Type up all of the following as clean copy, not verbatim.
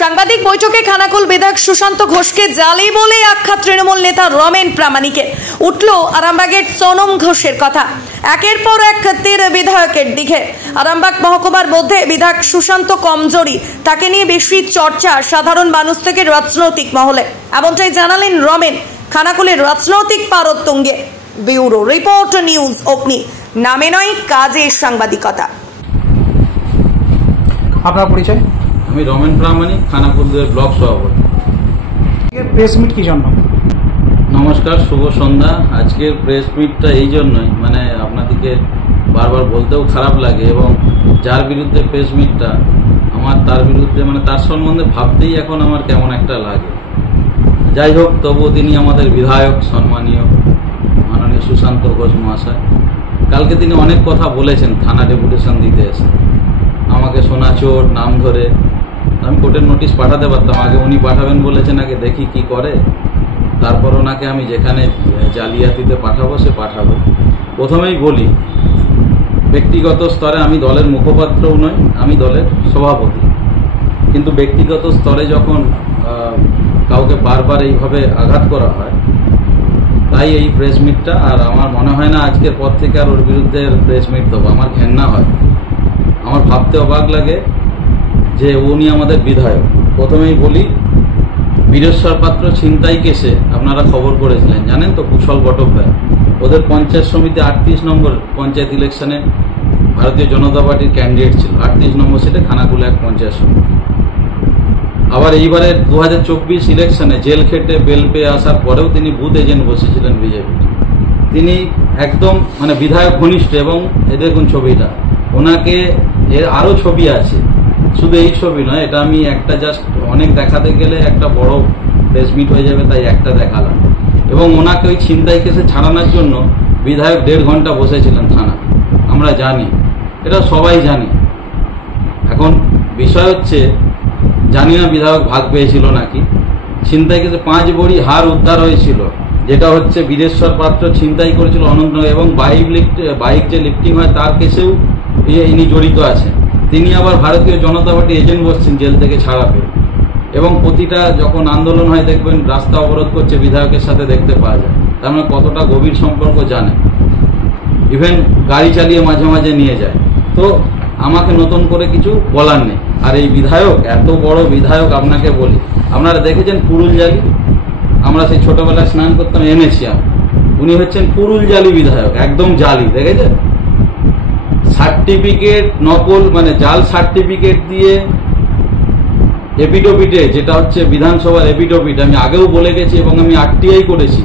সাংবাদিক বৈঠকে খানাকুল বিধায়ক সুশান্ত ঘোষকে জালি বলে আখ্যা তৃণমূল নেতা রমেন প্রামাণিকের। উঠল আরামবাগের সোনম ঘোষের কথা। একের পর এক তীর বিধায়কের দিকে। আরামবাগ মহকুমার মধ্যে বিধায়ক সুশান্ত কমজোরি, তাকে নিয়ে বেশি চর্চা সাধারণ মানুষ থেকে রাজনৈতিক মহলে। এমনটাই জানালেন রমেন খানাকুলের রাজনৈতিক পারোত্তঙ্গে। ব্যুরো রিপোর্ট, নিউজ অগ্নি। নামে নয়, কাজে সাংবাদিকতা। আপনার পরিচয়? আমি রমেন প্রামাণিক, খানাকুল ব্লক সভাপতি। প্রেস মিট কি জন্য? নমস্কার, শুভ সন্ধ্যা। আজকের প্রেস মিটটা এই জন্যই, মানে আপনাদেরকে বারবার বলতেও খারাপ লাগে, এবং যার বিরুদ্ধে প্রেস মিটটা আমার, তার বিরুদ্ধে মানে তার সম্বন্ধে ভাবতেই এখন আমার কেমন একটা লাগে। যাই হোক, তবুও তিনি আমাদের বিধায়ক, সম্মানীয় মাননীয় সুশান্ত ঘোষ মহাশয়। কালকে তিনি অনেক কথা বলেছেন থানা ডেপুটেশন দিতে এসে, আমাকে সোনাচোর নাম ধরে। আমি কোর্টের নোটিশ পাঠাতে পারতাম, আগে উনি পাঠাবেন বলেছেন, আগে দেখি কি করে, তারপর ওনাকে আমি যেখানে জালিয়াতিতে পাঠাবো সে পাঠাবো। প্রথমেই বলি, ব্যক্তিগত স্তরে আমি দলের মুখপাত্রও নই, আমি দলের সভাপতি, কিন্তু ব্যক্তিগত স্তরে যখন কাউকে বারবার এইভাবে আঘাত করা হয়, তাই এই প্রেস মিটটা। আর আমার মনে হয় না আজকের পর থেকে আর ওর বিরুদ্ধে প্রেস মিট দেবো। আমার ঘেন্না হয়, আমার ভাবতে অবাক লাগে যে উনি আমাদের বিধায়ক। প্রথমেই বলি, বীরেশ্বর পাত্র ছিনতাই কেসে আপনারা খবর করেছিলেন, জানেন তো, কুশল বটব্যায়। ওদের পঞ্চায়েত সমিতি 38 নম্বর পঞ্চায়েত ইলেকশনে ভারতীয় জনতা পার্টির ক্যান্ডিডেট ছিল, 38 নম্বর সিটে খানাকুল এক পঞ্চায়েত সমিতি। আবার এইবারের 2024 ইলেকশনে জেল খেটে বেল পেয়ে আসার পরেও তিনি বুথ এজেন্ট বসেছিলেন বিজেপি। তিনি একদম মানে বিধায়ক ঘনিষ্ঠ। এবং দেখুন ছবিটা, ওনাকে এর আরও ছবি আছে, শুধু এই ছবি নয়। এটা আমি একটা জাস্ট, অনেক দেখাতে গেলে একটা বড় প্রেস মিট হয়ে যাবে, তাই একটা দেখালাম। এবং ওনাকে ওই ছিনতাই কেসে ছাড়ানোর জন্য বিধায়ক 1.5 ঘন্টা বসেছিলেন থানা, আমরা জানি, এটা সবাই জানি। এখন বিষয় হচ্ছে, জানি না বিধায়ক ভাগ পেয়েছিল নাকি। ছিনতাই কেসে 5 বড়ি হার উদ্ধার হয়েছিল, যেটা হচ্ছে বীরেশ্বর পাত্র ছিনতাই করেছিল অনন্তনগর। এবং বাইক যে লিফটিং হয় তার কেসেও ইনি জড়িত আছেন। তিনি আবার ভারতীয় জনতা পার্টি এজেন্ট বসছেন জেল থেকে ছাড়া পেয়ে। এবং প্রতিটা যখন আন্দোলন হয় দেখবেন রাস্তা অবরোধ করছে বিধায়কের সাথে, দেখতে পাওয়া যায়। তার মানে কতটা গভীর সম্পর্ক জানে। ইভেন গাড়ি চালিয়ে মাঝে মাঝে নিয়ে যায়। তো আমাকে নতুন করে কিছু বলার নেই। আর এই বিধায়ক, এত বড় বিধায়ক, আপনাকে বলি, আপনারা দেখেছেন পুরুল জালি, আমরা সেই ছোটবেলায় স্নান করতাম, এনেছি আমি। উনি হচ্ছেন পুরুল জালি বিধায়ক, একদম জালি, দেখেছেন? সার্টিফিকেট নকল, মানে জাল সার্টিফিকেট দিয়ে এপিডোপিটে, যেটা হচ্ছে বিধানসভার এপিডোপিট, আমি আগেও বলে গেছি এবং আমি আরটিআই করেছি।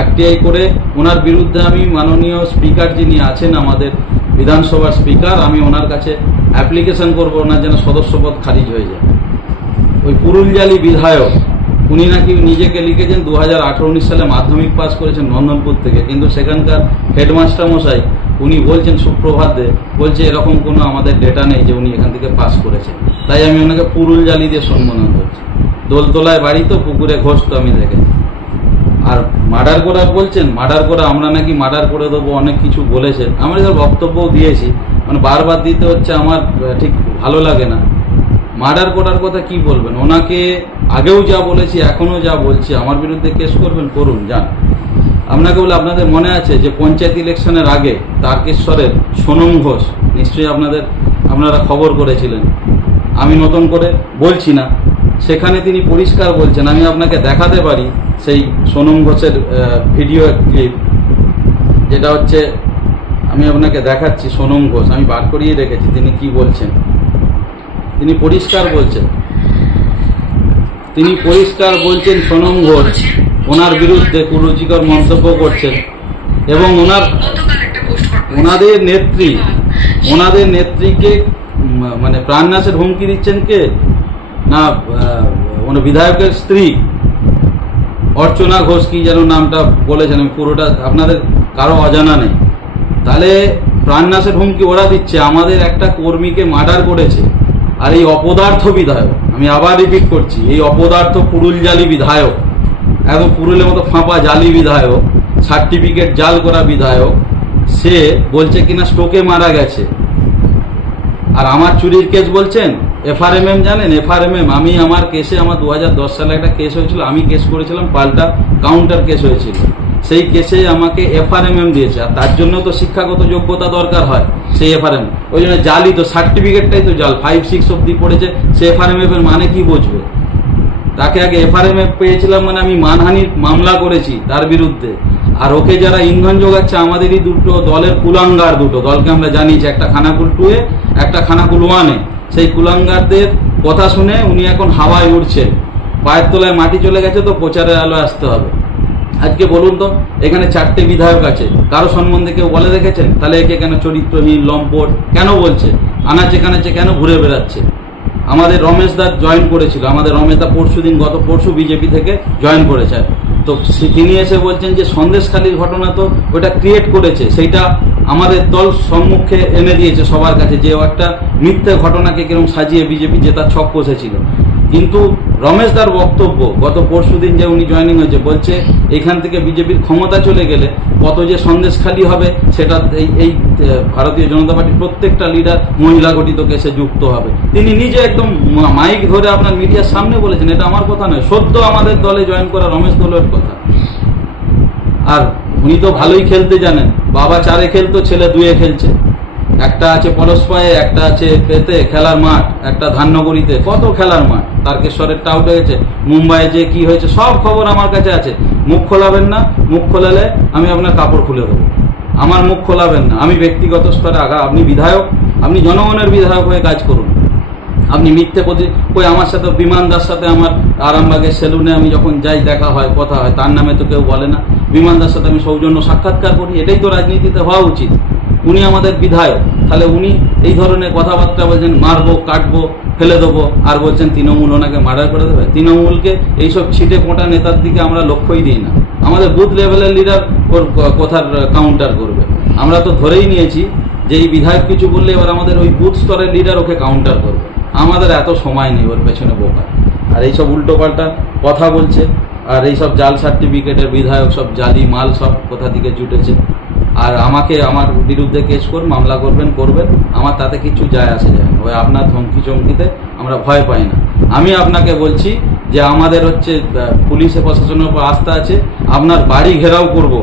আরটিআই করে ওনার বিরুদ্ধে আমি মাননীয় স্পিকার যিনি আছেন আমাদের বিধানসভার স্পিকার, আমি ওনার কাছে অ্যাপ্লিকেশন করবো ওনার যেন সদস্যপদ খারিজ হয়ে যায়। ওই পুরুলজালি বিধায়ক, উনি নাকি নিজেকে লিখেছেন 2018-19 সালে মাধ্যমিক পাস করেছেন নন্দনপুর থেকে, কিন্তু সেখানকার হেডমাস্টার মশাই উনি বলছেন সুপ্রভাতে, বলছে এরকম কোনো আমাদের ডেটা নেই যে উনি এখান থেকে পাস করেছেন। তাই আমি ওনাকে পুরুলজালি দিয়ে সম্বোধন করছি। দোলতলায় বাড়ি তো, পুকুরে ঘোষ তো আমি দেখেছি। আর মার্ডার করা বলছেন, মার্ডার করা, আমরা নাকি মার্ডার করে দেবো, অনেক কিছু বলেছেন। আমরা এসব বক্তব্যও দিয়েছি, মানে বারবার দিতে হচ্ছে, আমার ঠিক ভালো লাগে না। মার্ডার করার কথা কি বলবেন? ওনাকে আগেও যা বলেছি, এখনো যা বলছি, আমার বিরুদ্ধে কেস করবেন, করুন, যান। আপনাকে বলে, আপনাদের মনে আছে যে পঞ্চায়েত ইলেকশনের আগে তারকেশ্বরের সোনম ঘোষ, নিশ্চয়ই আপনারা খবর করেছিলেন, আমি নতুন করে বলছি না, সেখানে তিনি পরিষ্কার বলছেন। আমি আপনাকে দেখাতে পারি সেই সোনম ঘোষের ভিডিও ক্লিপ, যেটা হচ্ছে, আমি আপনাকে দেখাচ্ছি। সোনম ঘোষ আমি বার করিয়ে রেখেছি, তিনি কি বলছেন। তিনি পরিষ্কার বলছেন, সোনম ঘোষ ওনার বিরুদ্ধে কুরুচিকর মন্তব্য করছেন। এবং ওনাদের নেত্রীকে মানে প্রাণনাশের হুমকি দিচ্ছেন কে না, বিধায়কের স্ত্রী অর্চনা ঘোষ, কি যেন নামটা বলেছেন, আমি পুরোটা আপনাদের কারো অজানা নেই। তাহলে প্রাণনাশের হুমকি ওরা দিচ্ছে, আমাদের একটা কর্মীকে মার্ডার করেছে। আর এই অপদার্থ বিধায়ক, আমি আবার রিপিট করছি, এই অপদার্থ পুরুলজালি বিধায়ক, একদম পুরুলের মতো ফাঁপা জালি বিধায়ক, সার্টিফিকেট জাল করা বিধায়ক, সে বলছে কিনা স্ট্রোকে মারা গেছে। আর আমার চুরির কেস বলছেন, FRMM জানেন? FRMM আমি আমার কেসে, আমার 2010 সালে একটা কেস হয়েছিল, আমি কেস করেছিলাম, পাল্টা কাউন্টার কেস হয়েছিল। সেই কেসে আমাকে FRMM দিয়েছে, আর তার জন্য তো শিক্ষাগত যোগ্যতা দরকার হয় সেই FRMM। ওই জন্য জালি তো, সার্টিফিকেটটাই তো জাল। 5-6 অব্দি পড়েছে, সে FRMM এর মানে কি বুঝবে? তাকে আগে FRMM পেয়েছিলাম মানে আমি মানহানির মামলা করেছি তার বিরুদ্ধে। আর ওকে যারা ইন্ধন যোগাচ্ছে আমাদেরই দুটো দলের কুলাঙ্গার, দুটো দলকে আমরা জানিয়েছি, একটা খানাকুল 2 এ, একটা খানাকুল 1 এ। সেই কুলাঙ্গারদের কথা শুনে উনি এখন হাওয়ায় উঠছেন, পায়ের তলায় মাটি চলে গেছে, তো প্রচারের আলো আসতে হবে। আজকে বলুন তো, এখানে 4টে বিধায়ক আছে, কারো সম্বন্ধে কেউ বলে দেখেছেন? তাহলে একে কেন চরিত্রহীন, লম্পট কেন বলছে? আনাচে কানাচে কেন ঘুরে বেড়াচ্ছে? আমাদের রমেশ দা জয়েন করেছিল, আমাদের রমেশ দা গত পরশু বিজেপি থেকে জয়েন করেছে। তো তিনি এসে বলছেন যে সন্দেশখালীর ঘটনা তো ওটা ক্রিয়েট করেছে, সেইটা আমাদের দল সম্মুখে এনে দিয়েছে সবার কাছে, যে একটা মিথ্যে ঘটনাকে কিরকম সাজিয়ে বিজেপি জেতার ছক কষেছিল। কিন্তু রমেশ দার বক্তব্য গত পরশুদিন যে উনি জয়েনিং হয়েছে, বলছে এখান থেকে বিজেপির ক্ষমতা চলে গেলে কত যে সন্দেশখালী হবে, সেটা এই ভারতীয় জনতা পার্টির প্রত্যেকটা লিডার মহিলা গঠিত কেসে যুক্ত হবে। তিনি নিজে একদম মাইক ধরে আপনার মিডিয়ার সামনে বলেছেন, এটা আমার কথা নয়, সদ্য আমাদের দলে জয়েন করা রমেশ দলের কথা। আর উনি তো ভালোই খেলতে জানেন, বাবা 4-এ খেলতো, ছেলে 2-এ খেলছে। একটা আছে পরশপায়ে, একটা আছে পেতে খেলার মাঠ, একটা ধাননগরীতে, কত খেলার মাঠ। তারকেশ্বরের টাউট হয়েছে, মুম্বাইয়ে যে কি হয়েছে সব খবর আমার কাছে আছে। মুখ খোলাবেন না, মুখ খোলালে আমি আপনার কাপড় খুলে দেবো। আমার মুখ খোলাবেন না, আমি ব্যক্তিগত স্তরে আপনি বিধায়ক, আপনি জনগণের বিধায়ক হয়ে কাজ করুন। আপনি মিথ্যে কই আমার সাথে, বিমান দার সাথে আমার আরামবাগের সেলুনে আমি যখন যাই, দেখা হয়, কথা হয়, তার নামে তো কেউ বলে না। বিমান দার সাথে আমি সৌজন্য সাক্ষাৎকার করি, এটাই তো রাজনীতিতে হওয়া উচিত। উনি আমাদের বিধায়ক, তাহলে উনি এই ধরনের কথাবার্তা বলছেন, মারবো, কাটবো, ফেলে দেবো, আর বলছেন তৃণমূল ওনাকে মার্ডার করে দেবে। তৃণমূলকে এইসব ছিটে পোঁটা নেতার দিকে আমরা লক্ষ্যই দিই না। আমাদের বুথ লেভেলের লিডার ওর কথার কাউন্টার করবে। আমরা তো ধরেই নিয়েছি যে এই বিধায়ক কিছু বললে এবার আমাদের ওই বুথ স্তরের লিডার ওকে কাউন্টার করবে। আমাদের এত সময় নেই ওর পেছনে বোকা। আর এইসব উল্টোপাল্টা কথা বলছে, আর এইসব জাল সার্টিফিকেটের বিধায়ক, সব জালি মাল সব কোথা থেকে জুটেছে। আর আমাকে আমার বিরুদ্ধে কেস মামলা করবেন, আমার তাতে কিছু যায় আসে যায় না। ওই আপনার ধমকি চমকিতে আমরা ভয় পাই না। আমি আপনাকে বলছি যে আমাদের হচ্ছে পুলিশে প্রশাসনের উপর আস্থা আছে, আপনার বাড়ি ঘেরাও করব।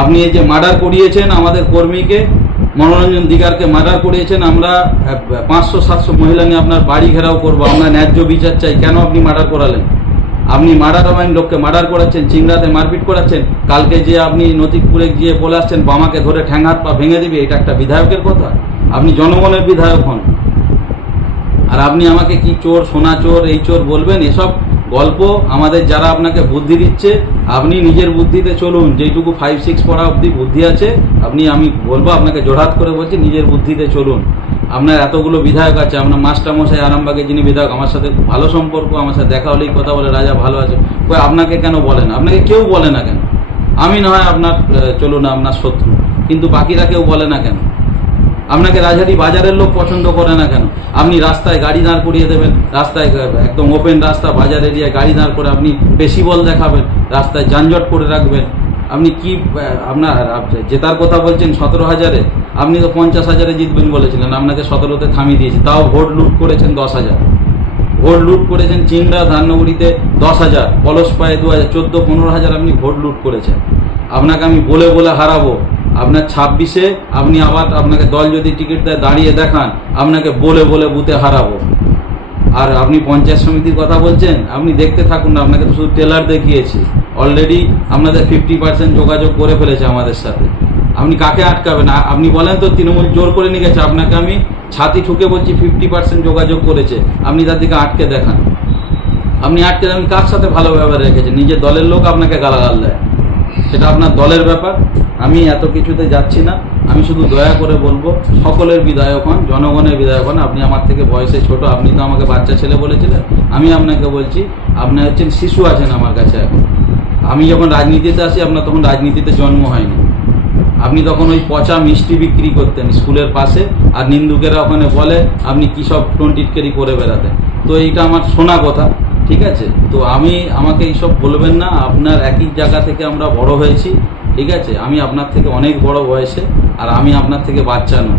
আপনি এই যে মার্ডার করিয়েছেন আমাদের কর্মীকে, মনোরঞ্জন দিগারকে মার্ডার করিয়েছেন, আমরা 500-700 মহিলা নিয়ে আপনার বাড়ি ঘেরাও করবো। আমরা ন্যায্য বিচার চাই। কেন আপনি মার্ডার করালেন? আপনি মার্ডার হবেন, লোককে মার্ডার করাচ্ছেন, চিংড়াতে মারপিট করাচ্ছেন। কালকে যে আপনি নতিপুরে গিয়ে বলে আসছেন বামাকে ধরে ঠ্যাং হাত পা ভেঙে দিবে, এটা একটা বিধায়কের কথা? আপনি জনগণের বিধায়ক হন, আর আপনি আমাকে কি চোর, সোনা চোর, এই চোর বলবেন? এসব গল্প আমাদের যারা আপনাকে বুদ্ধি দিচ্ছে, আপনি নিজের বুদ্ধিতে চলুন। যেটুকু 5-6 পড়া অব্দি বুদ্ধি আছে, আমি বলবো আপনাকে জোড়হাত করে বলছি, নিজের বুদ্ধিতে চলুন। আপনার এতগুলো বিধায়ক আছে, আপনার মাস্টারমশাই আরামবাগে যিনি বিধায়ক, আমার সাথে ভালো সম্পর্ক, আমার সাথে দেখা হলেই কথা বলে, রাজা ভালো আছে, কই আপনাকে কেন বলে না? আপনাকে কেউ বলে না কেন? আমি না হয় আপনার চলুন আপনার শত্রু, কিন্তু বাকিরা কেউ বলে না কেন? আপনাকে রাজহাটি বাজারের লোক পছন্দ করে না কেন? আপনি রাস্তায় গাড়ি দাঁড় করিয়ে দেবেন, রাস্তায় একদম ওপেন রাস্তা, বাজার এরিয়ায় গাড়ি দাঁড় করে আপনি বেশি বল দেখাবেন, রাস্তায় যানজট করে রাখবেন। আপনি কি আপনার জেতার কথা বলছেন 17,000-এ, আপনি তো 50,000-এ জিতবেন বলেছিলেন, আপনাকে 17-তে থামিয়ে দিয়েছি। তাও ভোট লুট করেছেন 10,000 ভোট লুট করেছেন। চিংড়া ধাননগরীতে 10,000, পলসপায়ে 2,000, 14-15,000 আপনি ভোট লুট করেছেন। আপনাকে আমি বলে বলে হারাবো। আপনার 26-এ আপনি আবার, আপনাকে দল যদি টিকিট দেয় দাঁড়িয়ে দেখান, আপনাকে বলে বলে বুথে হারাবো। আর আপনি পঞ্চায়েত সমিতির কথা বলছেন, আপনি দেখতে থাকুন না, আপনাকে তো শুধু টেলার দেখিয়েছি। অলরেডি আপনাদের 50% যোগাযোগ করে ফেলেছে আমাদের সাথে। আপনি কাকে আটকাবেন? আপনি বলেন তো তৃণমূল জোর করে নিয়ে গেছে, আপনাকে আমি ছাতি ঠুকে বলছি 50% যোগাযোগ করেছে, আপনি তার দিকে আটকে দেখান। আপনি আটকে, আপনি কার সাথে ভালো ব্যবহার রেখেছেন? নিজের দলের লোক আপনাকে গালাগাল দেয়, সেটা আপনার দলের ব্যাপার। আমি এত কিছুতে যাচ্ছি না। আমি শুধু দয়া করে বলবো, সকলের বিধায়ক হন, জনগণের বিধায়ক হন। আপনি আমার থেকে বয়সে ছোট, আপনি তো আমাকে বাচ্চা ছেলে বলেছিলেন। আমি আপনাকে বলছি, আপনি হচ্ছেন শিশু, আছেন আমার কাছে এখন। আমি যখন রাজনীতিতে আসি, আপনার তখন রাজনীতিতে জন্ম হয়নি। আপনি তখন ওই পচা মিষ্টি বিক্রি করতেন স্কুলের পাশে, আর নিন্দুকেরা ওখানে বলে আপনি কি সব টোনটিটকেরি করে বেড়াতেন। তো এইটা আমার শোনা কথা, ঠিক আছে? তো আমাকে এইসব বলবেন না। আপনার একই জায়গা থেকে আমরা বড় হয়েছি, ঠিক আছে? আমি আপনার থেকে অনেক বড় বয়সে, আর আমি আপনার থেকে বাচ্চা নই।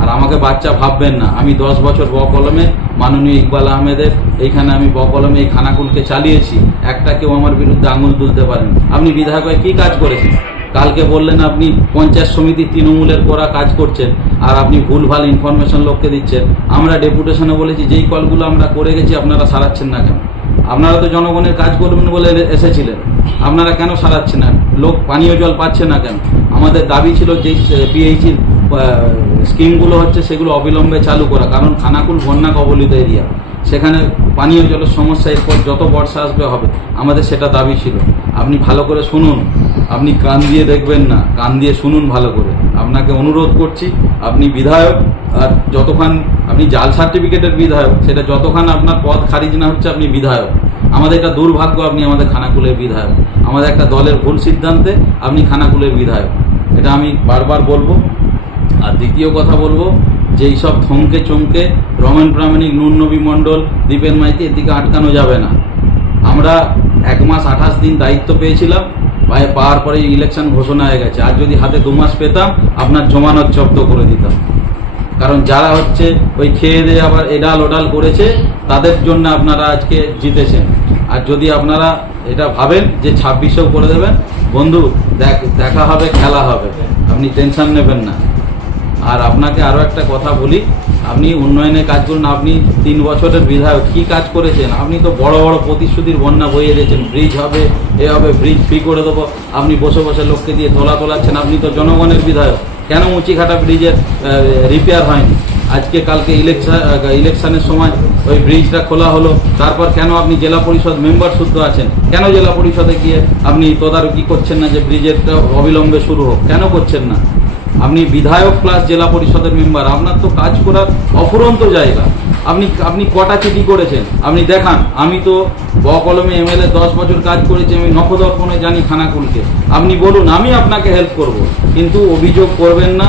আর আমাকে বাচ্চা ভাববেন না। আমি 10 বছর বকলমে মাননীয় ইকবাল আহমেদের এইখানে আমি বকলমে এই খানাকুলকে চালিয়েছি, একটা কেউ আমার বিরুদ্ধে আঙুল তুলতে পারেন। আপনি বিধায়ক হয়ে কি কাজ করেছেন? কালকে বললেন আপনি পঞ্চায়েত সমিতি তৃণমূলের করা কাজ করছেন, আর আপনি ভুলভাল ইনফরমেশন লোককে দিচ্ছেন। আমরা ডেপুটেশনে বলেছি যেই কলগুলো আমরা করে গেছি আপনারা সারাচ্ছেন না কেন? আপনারা তো জনগণের কাজ করবেন বলে এসেছিলেন, আপনারা কেন সারাচ্ছেন না? লোক পানীয় জল পাচ্ছে না কেন? আমাদের দাবি ছিল যেই পিএইচির স্কিমগুলো হচ্ছে সেগুলো অবিলম্বে চালু করা, কারণ খানাকুল বন্যা কবলিত এরিয়া, সেখানে পানীয় জলের সমস্যা এরপর যত বর্ষা আসবে হবে, আমাদের সেটা দাবি ছিল। আপনি ভালো করে শুনুন, আপনি কান দিয়ে দেখবেন না, কান দিয়ে শুনুন ভালো করে। আপনাকে অনুরোধ করছি, আপনি বিধায়ক, আর যতক্ষণ আপনি জাল সার্টিফিকেটের বিধায়ক, সেটা যতক্ষণ আপনার পদ খারিজ না হচ্ছে আপনি বিধায়ক। আমাদের একটা দুর্ভাগ্য, আপনি আমাদের খানাকুলের বিধায়ক, আমাদের একটা দলের ভুল সিদ্ধান্তে আপনি খানাকুলের বিধায়ক, এটা আমি বারবার বলবো। আর দ্বিতীয় কথা বলবো যে এইসব থমকে চমকে রমেন প্রামাণিক, নুরনবী মণ্ডল, দীপেন মাইতি এদিকে আটকানো যাবে না। আমরা 1 মাস 28 দিন দায়িত্ব পেয়েছিলাম, পাওয়ার পরে ইলেকশন ঘোষণা হয়ে গেছে। আর যদি হাতে 2 মাস পেতাম আপনার জমানত জব্দ করে দিতাম, কারণ যারা হচ্ছে ওই খেয়ে দিয়ে আবার এডাল ওডাল করেছে তাদের জন্য আপনারা আজকে জিতেছেন। আর যদি আপনারা এটা ভাবেন যে 26এও করে দেবেন, বন্ধু দেখা হবে, খেলা হবে, আপনি টেনশন নেবেন না। আর আপনাকে আরো একটা কথা বলি, আপনি উন্নয়নের কাজ করুন। আপনি 3 বছরের বিধায়ক, কি কাজ করেছেন? আপনি তো বড় বড় প্রতিশ্রুতির বন্যা বইয়ে দিয়েছেন, ব্রিজ হবে, এ হবে, ব্রিজ ফ্রি করে দেবো। আপনি বসে বসে লোককে দিয়ে তোলাচ্ছেন। আপনি তো জনগণের বিধায়ক, কেন মুচিঘাটা ব্রিজের রিপেয়ার হয়নি? আজকে কালকে ইলেকশনের সময় ওই ব্রিজটা খোলা হলো, তারপর কেন আপনি জেলা পরিষদ মেম্বার শুদ্ধ আছেন, কেন জেলা পরিষদে গিয়ে আপনি তদারকি করছেন না যে ব্রিজেরটা অবিলম্বে শুরু হোক? কেন করছেন না? আপনি বিধায়ক প্লাস জেলা পরিষদের মেম্বার, আপনার তো কাজ করার অফুরন্ত জায়গা। আপনি কটা চিঠি করেছেন আপনি দেখান। আমি তো বকলমে এমএলএ 10 বছর কাজ করেছি, আমি নখদর্পণে জানি খানাকুলকে। আপনি বলুন, আমি আপনাকে হেল্প করব, কিন্তু অভিযোগ করবেন না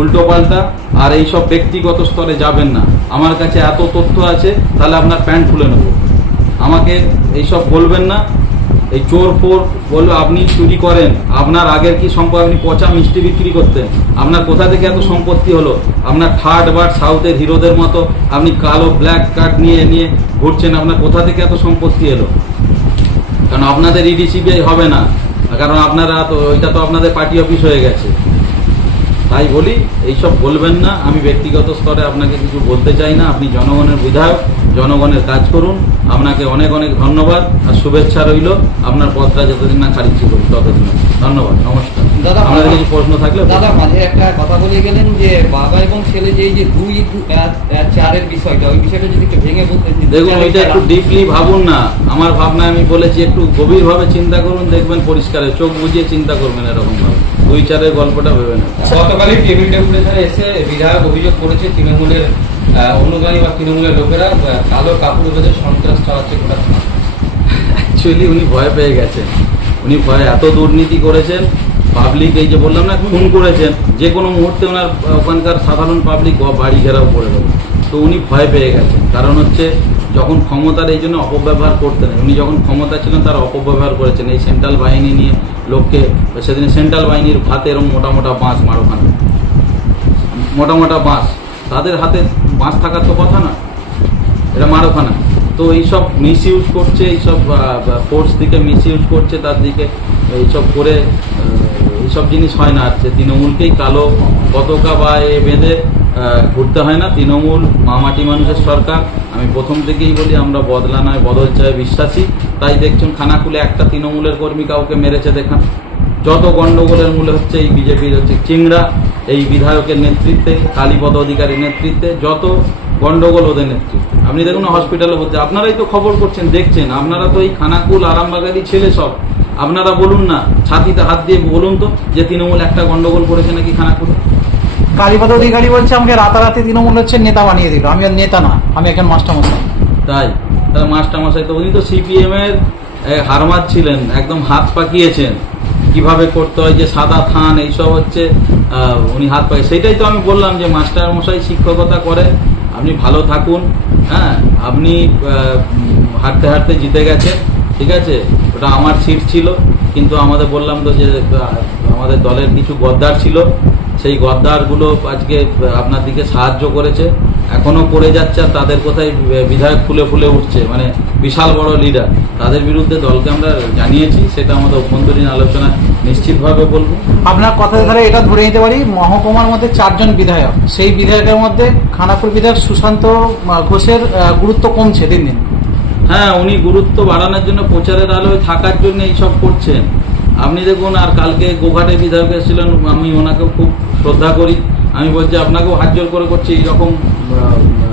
উল্টোপাল্টা, আর এইসব ব্যক্তিগত স্তরে যাবেন না। আমার কাছে এত তথ্য আছে, তাহলে আপনার প্যান্ট খুলে নেব। আমাকে এইসব বলবেন না। এই চোর ফোর বলবে আপনি চুরি করেন, আপনার আগের কি সম্পদ? আপনি পচা মিষ্টি বিক্রি করতেন, আপনার কোথা থেকে এত সম্পত্তি হলো? আপনার থার্ড বার সাউথের হিরোদের মতো আপনি কালো ব্ল্যাক কার্ড নিয়ে ঘুরছেন, আপনার কোথা থেকে এত সম্পত্তি এলো? কারণ আপনাদের ইডি সিবিআই হবে না, কারণ আপনারা তো ওইটা তো আপনাদের পার্টি অফিস হয়ে গেছে। তাই বলি, এইসব বলবেন না। আমি ব্যক্তিগত স্তরে আপনাকে কিছু বলতে চাই না। আপনি জনগণের বিধায়ক, জনগণের কাজ করুন। আপনাকে অনেক অনেক ধন্যবাদ আর শুভেচ্ছা রইল। আপনার পদটা যতদিন না খারিজ করুন ততদিন। ধন্যবাদ, নমস্কার। দাদা, আপনাদের কিছু প্রশ্ন থাকলে দাদা মাঝে একটা কথা বলে গেলেন যে বাবা এবং ছেলে যে 2-4 বিষয়টা, ওই বিষয়টা যদি একটু ভেঙে বলতেন। দেখুন, ওইটা একটু ডিপলি ভাবুন না। আমার ভাবনায় আমি বলেছি, একটু গভীরভাবে চিন্তা করুন, দেখবেন পরিষ্কার, চোখ বুঝিয়ে চিন্তা করবেন। এরকম ভাবে 2-4 গল্পটা ভেবে না। গতকালই টেবিল ডেপুটেশনে এসে বিধায়ক অভিযোগ করেছে তৃণমূলের অনুগামী বা তৃণমূলের লোকেরা কালো কাপড় বেঁধে সন্ত্রাস চালাচ্ছে। অ্যাকচুয়ালি উনি ভয় পেয়ে গেছেন। উনি ভয় এত দুর্নীতি করেছেন, পাবলিক এই যে বললাম না খুন করেছেন, যে কোনো মুহূর্তে ওনার ওখানকার সাধারণ পাবলিক বাড়ি ঘেরাও করে দেবে। তো উনি ভয় পেয়ে গেছেন, কারণ হচ্ছে যখন ক্ষমতার এই জন্য অপব্যবহার করতেন। উনি যখন ক্ষমতা ছিলেন তার অপব্যবহার করেছেন। এই সেন্ট্রাল বাহিনী নিয়ে লোককে, সেদিন সেন্ট্রাল বাহিনীর হাতে এরকম মোটা মোটা বাঁশ, মারোখানা মোটা মোটা বাঁশ, তাদের হাতে বাঁশ থাকার তো কথা না, এটা মারোখানা। তো এইসব মিস ইউজ করছে, এইসব ফোর্স দিকে মিস ইউজ করছে, তার দিকে এইসব করে এইসব জিনিস হয় না। হচ্ছে তৃণমূলকেই কালো পতাকা বা বেঁধে ঘুরতে হয় না। তৃণমূল মামাটি মানুষের সরকার। আমি প্রথম থেকেই বলি, আমরা বদলা নয় বদল চাই বিশ্বাসী। তাই দেখছেন খানাকুলে একটা তৃণমূলের কর্মী কাউকে মেরেছে দেখান। যত গন্ডগোলের মূলে হচ্ছে এই বিজেপির হচ্ছে চিংড়া, এই বিধায়কের নেতৃত্বে, কালীপদ অধিকারীর নেতৃত্বে যত গন্ডগোল ওদের নেতৃত্বে। আপনি দেখুন হসপিটালে বলছে, আপনারাই তো খবর করছেন, দেখছেন। আপনারা তো এই খানাকুল আরামবাগারি ছেলে সব, আপনারা বলুন না, ছাতিতে হাত দিয়ে বলুন তো যে তৃণমূল একটা গন্ডগোল করেছে নাকি খানাকুলে? কালীপদ অধিকারী বলছে আমাকে রাতারাতি তৃণমূল হচ্ছে নেতা বানিয়ে দিল। আমি আর নেতা না, আমি একজন মাস্টারমশাই। তাই মাস্টারমশাই তো উনি তো সিপিএম এর হারমাত ছিলেন, একদম হাত পাকিয়েছেন কিভাবে করতে হয়, যে সাদা থান এইসব হচ্ছে উনি হাত পাকিয়ে। সেটাই তো আমি বললাম যে মাস্টারমশাই শিক্ষকতা করে, আপনি ভালো থাকুন। হ্যাঁ, আপনি হাঁটতে হাঁটতে জিতে গেছেন, ঠিক আছে। ওটা আমার সিট ছিল, কিন্তু আমাদের বললাম তো যে আমাদের দলের কিছু গদ্দার ছিল, সেই গদ্দারগুলো আজকে আপনার দিকে সাহায্য করেছে, এখনো করে যাচ্ছে। আর তাদের কোথায় বিধায়ক ফুলে ফুলে উঠছে, মানে বিশাল বড় লিডার, তাদের বিরুদ্ধে দলকে আমরা জানিয়েছি। সেটা আমাদের অভ্যন্তরীণ আলোচনা নিশ্চিতভাবে বলবো। আপনার কথা ধরে এটা ধরে নিতে পারি মহকুমার মধ্যে 4 জন বিধায়ক, সেই বিধায়কের মধ্যে খানাকুল বিধায়ক সুশান্ত ঘোষের গুরুত্ব কমছে দিন দিন। হ্যাঁ, উনি গুরুত্ব বাড়ানোর জন্য, প্রচারের আলোয় থাকার জন্য এইসব করছেন। আপনি দেখুন, আর কালকে গোঘাটে বিধায়ক এসেছিলেন, আমি ওনাকেও খুব শ্রদ্ধা করি। আমি বলছি আপনাকেও হাত জোর করে করছি, এইরকম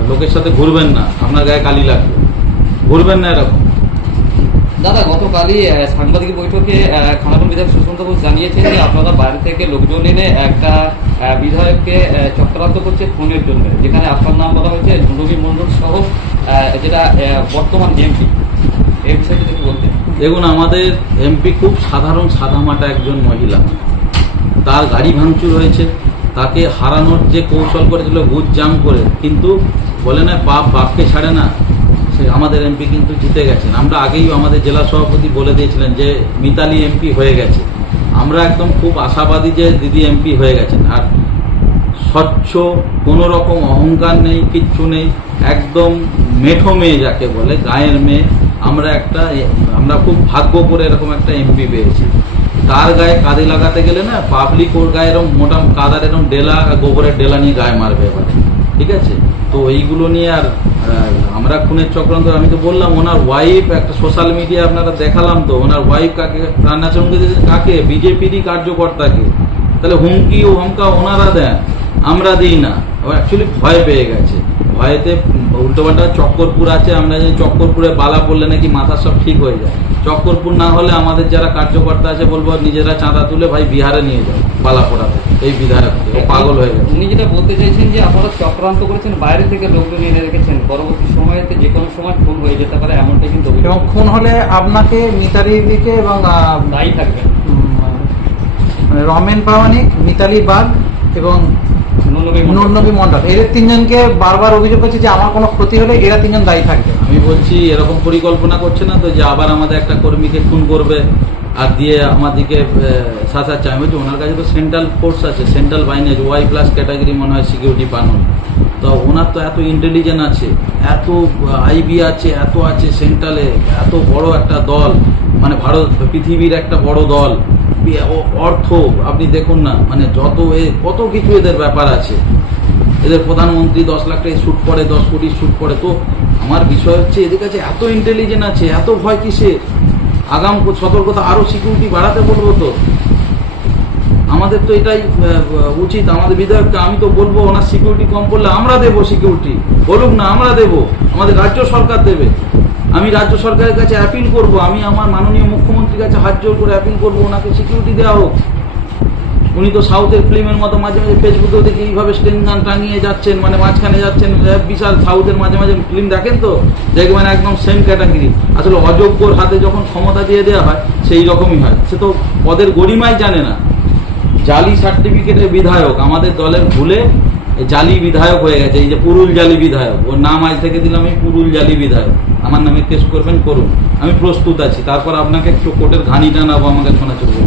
লোকের সাথে ঘুরবেন না, আপনার গায়ে কালি লাগবে, ঘুরবেন না এরকম। দাদা, গতকালই সাংবাদিক বৈঠকে খানাকুল বিধায়ক সুশান্ত ঘোষ জানিয়েছেন যে আপনারা বাইরে থেকে লোকজন এনে একটা বিধায়ককে চক্রান্ত করছে ফোনের জন্য, যেখানে আপনার নাম বলা হয়েছে রবি মন্ডল সহ, যেটা বর্তমান এমপি। এই বিষয়টি কি বলতেন? দেখুন, আমাদের এমপি খুব সাধারণ সাদামাটা একজন মহিলা, তার গাড়ি ভাঙচুর হয়েছে, তাকে হারানোর যে কৌশল করেছিল বুথ জাম করে, কিন্তু বলে না বাপ বাপকে ছাড়ে না, সে আমাদের এমপি কিন্তু জিতে গেছেন। আমরা আগেই আমাদের জেলা সভাপতি বলে দিয়েছিলেন যে মিতালি এমপি হয়ে গেছে। আমরা একদম খুব আশাবাদী যে দিদি এমপি হয়ে গেছেন। আর স্বচ্ছ, কোনো রকম অহংকার নেই, কিচ্ছু নেই, একদম মেঠো মেয়ে যাকে বলে, গায়ের মেয়ে। আমরা খুব ভাগ্য করে এরকম একটা এমপি পেয়েছি। তার গায়ে কাঁদে লাগাতে গেলে না, পাবলিক ওর গায়ে এরকম মোটা কাদার এরকম ডেলা, গোবরের ডেলা নিয়ে গায়ে মারবে এবারে, ঠিক আছে? তো এইগুলো নিয়ে আর আমরা খুনের চক্রান্ত, আমি তো বললাম ওনার ওয়াইফ, একটা সোশ্যাল মিডিয়া আপনারা দেখালাম তো, ওনার ওয়াইফ কাকে প্রাণনাশ হুমকি দিয়েছে, কাকে? বিজেপিরই কার্যকর্তাকে। তাহলে হুমকি ও হমকা ওনারা দেন, আমরা দিই না। অ্যাকচুয়ালি ভয় পেয়ে গেছে, ভয়েতে উল্টোপাল্টা। চক্করপুর আছে, আমরা জানি চক্করপুরে বালা পড়লে নাকি মাথা সব ঠিক হয়ে যায়। চক্করপুর না হলে আমাদের যারা কার্যকর্তা আছে বলবো নিজেরা চাঁদা তুলে ভাই বিহারে নিয়ে যাও বালা পড়াতে, এই বিধায়ক পাগল হয়ে গেছে। উনি যেটা বলতে চাইছেন যে আপনারা চক্রান্ত করেছেন, বাইরে থেকে লোকজন এনে রেখেছেন, পরবর্তী সময়তে যে কোনো সময় খুন হয়ে যেতে পারে, এমনটা কিন্তু এবং খুন হলে আপনাকে, মিতালির দিকে এবং দায়ী থাকবে রমেন প্রামাণিক, মিতালি বাগ এবং নুরনবী মন্ডল, এদের 3 জনকে বারবার অভিযোগ করছে যে আমার কোনো ক্ষতি হলে এরা 3 জন দায়ী থাকবে। আমি বলছি এরকম পরিকল্পনা করছে না তো যে আবার আমাদের একটা কর্মীকে খুন করবে আর দিয়ে আমাদেরকে শাসাচ্ছে। আমি বলছি ওনার কাছে তো সেন্ট্রাল ফোর্স আছে, সেন্ট্রাল বাহিনী আছে, ওয়াই প্লাস ক্যাটাগরি মনে হয় সিকিউরিটি পানো। তো ওনার তো এত ইন্টেলিজেন্স আছে, এত আইবি আছে, এত আছে সেন্ট্রালে, এত বড় একটা দল, মানে ভারত পৃথিবীর একটা বড় দল, অর্থ আপনি দেখুন না, মানে কত কিছু এদের ব্যাপার আছে। এদের প্রধানমন্ত্রী 10 লাখ টাকা শুট করে, 10 কোটি শুট করে। তো আমার বিষয় হচ্ছে এদের কাছে এত ইন্টেলিজেন্স আছে, এত ভয় কিসে? আগাম সতর্কতা, আরো সিকিউরিটি বাড়াতে বলবো তো। আমাদের তো এটাই উচিত, আমাদের বিধায়ককে। আমি তো বলবো ওনার সিকিউরিটি কম পড়লে আমরা দেবো সিকিউরিটি, বলুক না, আমরা দেবো, আমাদের রাজ্য সরকার দেবে। আমি রাজ্য সরকারের কাছে অ্যাপিল করব, আমি আমার মাননীয় মুখ্যমন্ত্রীর কাছে হাত জোর করে অ্যাপিল করবো ওনাকে সিকিউরিটি দেওয়া হোক। উনি তো সাউথের ফিল্মের মতো মাঝে মাঝে ফেসবুকেও দেখি এইভাবে স্টেন গান টাঙিয়ে যাচ্ছেন, মানে মাঝখানে যাচ্ছেন, বিশাল সাউথের মাঝে মাঝে ফিল্ম দেখেন তো, দেখবেন একদম সেম ক্যাটাগরি। আসলে অযোগ্যর হাতে যখন ক্ষমতা দিয়ে দেওয়া হয় সেই রকমই হয়। সে তো পদের গরিমাই জানে না। জালি সার্টিফিকেটের বিধায়ক আমাদের দলের ভুলে জালি বিধায়ক হয়ে গেছে। এই যে পুরুল জালি বিধায়ক, ওর নাম আজ থেকে দিলাম আমি পুরুল জালি বিধায়ক। আমার নামে কেস করবেন, করুন, আমি প্রস্তুত আছি। তারপর আপনাকে কোর্টের ঘানি টানাবো, আমাকে শোনা চলবে।